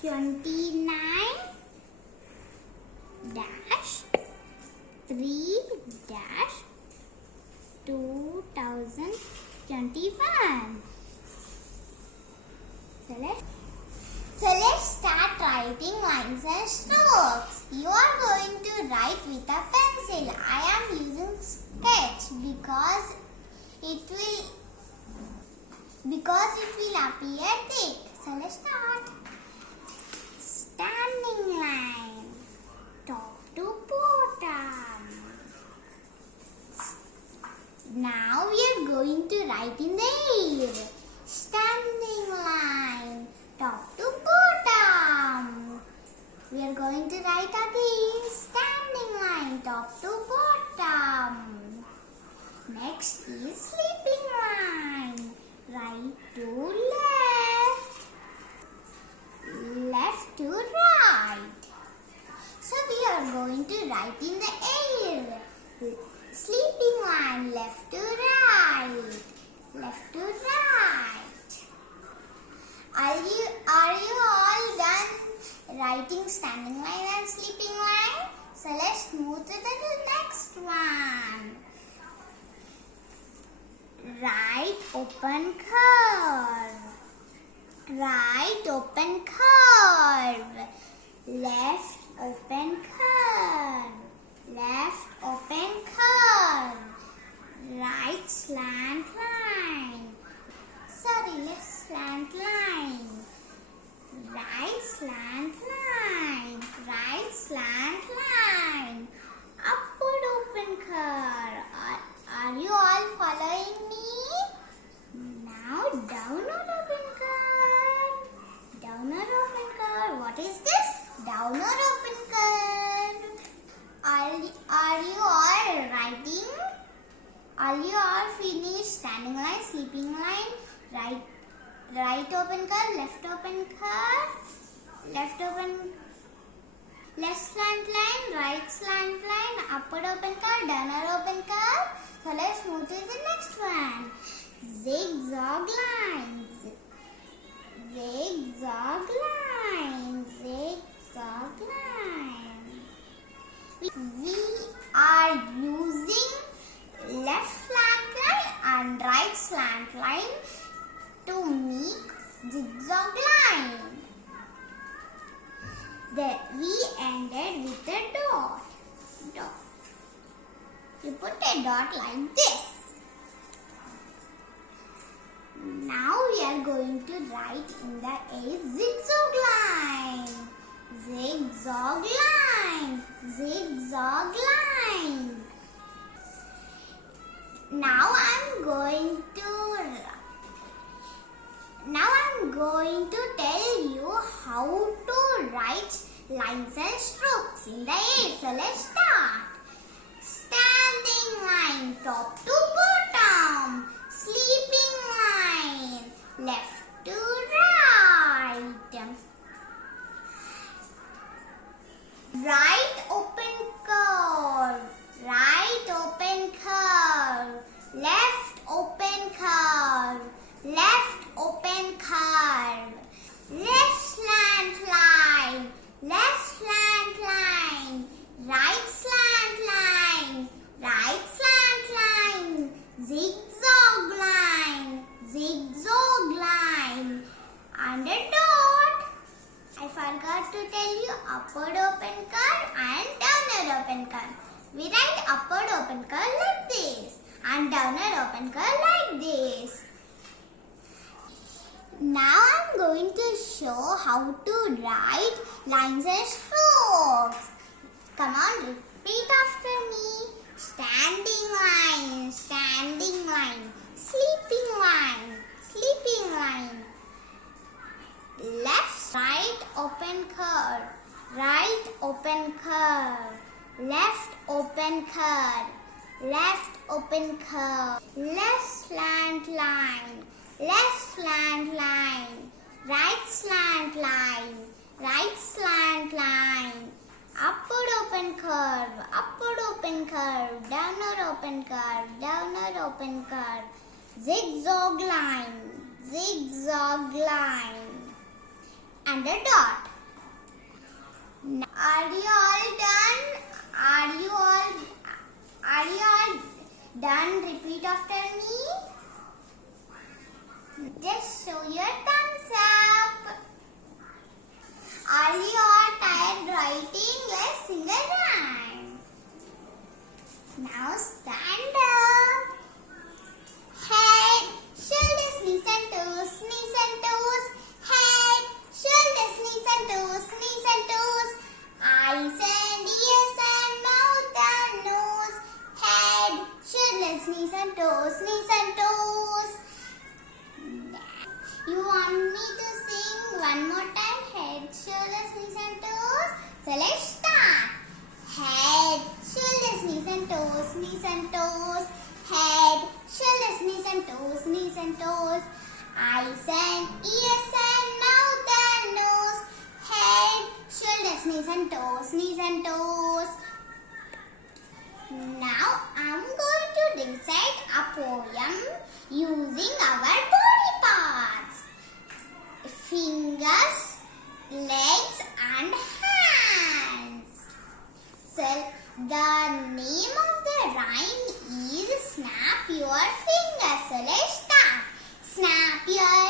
29 dash 3 dash 2021. So let's start writing lines and strokes. You are going to write with a pencil. I am using sketch because it will appear thick. So let's start. Standing line, top to bottom. Now we are going to write in the air. Standing line, top to bottom. We are going to write again. Standing line, top to bottom. Next is sleeping line. Right to left. Left to right. So we are going to write in the air. Sleeping line, left to right. Left to right. Are you all done writing standing line and sleeping line? So let's move to the next one. Right open curve. Right open curve. Left open curve. Left open curve. Right slant line. Left slant line. Right slant line. Right slant line. Upward open curve. Are you all following me? Now downward open curve. Downward open curve. What is this? Downward open curve. Are you all writing? Are you all finished? Standing line, sleeping line, right open curve, left open curve, left slant line, right slant line, upward open curve, downward open curve. So let's move to the next one. Zigzag lines. Zigzag line. Zigzag line. We are using left slant line and right slant line to make zigzag line. Then we ended with a dot. You put a dot like this. Now we are going to write in the A zigzag line. Zigzag line. Zigzag line. Now I'm going to tell you how to write lines and strokes in the air. So let's start. Standing line, top to bottom. Sleeping line, left to right. Right open curve. Right open curve. Left open curve. Left open curve. Left slant line. Left slant line. Right slant line. Right slant line. Zigzag line. Zigzag line. And a dot. I forgot to tell you upward open curve and downward open curve. We write upward open curve like this and downward open curve like this. Now I'm going to show how to write lines and strokes. Come on, repeat after me. Standing line, standing line. Sleeping line, sleeping line. Left, right open curve. Right open curve. Left open curve. Left open curve. Left slant line. Left slant line. Right slant line. Right slant line. Upward open curve. Upward open curve. Downward open curve. Downward open curve. Zigzag line. Zigzag line. And a dot. Are you all done? Are you all done? Repeat after me. Just show your thumbs up. Are you all tired writing? Let's sing a rhyme. Now stand up. Head, shoulders, knees and toes, knees and toes. Head, shoulders, knees and toes, knees and toes. Eyes and ears and mouth and nose. Head, shoulders, knees and toes, knees and toes. You want me to sing one more time? Head, shoulders, knees and toes. So let's start. Head, shoulders, knees and toes, knees and toes. Head, shoulders, knees and toes, knees and toes. Eyes and ears and mouth and nose. Head, shoulders, knees and toes, knees and toes. Now I'm going to recite a poem using our body parts. Fingers, legs and hands. So the name of the rhyme is Snap Your Fingers. So let's start. Snap your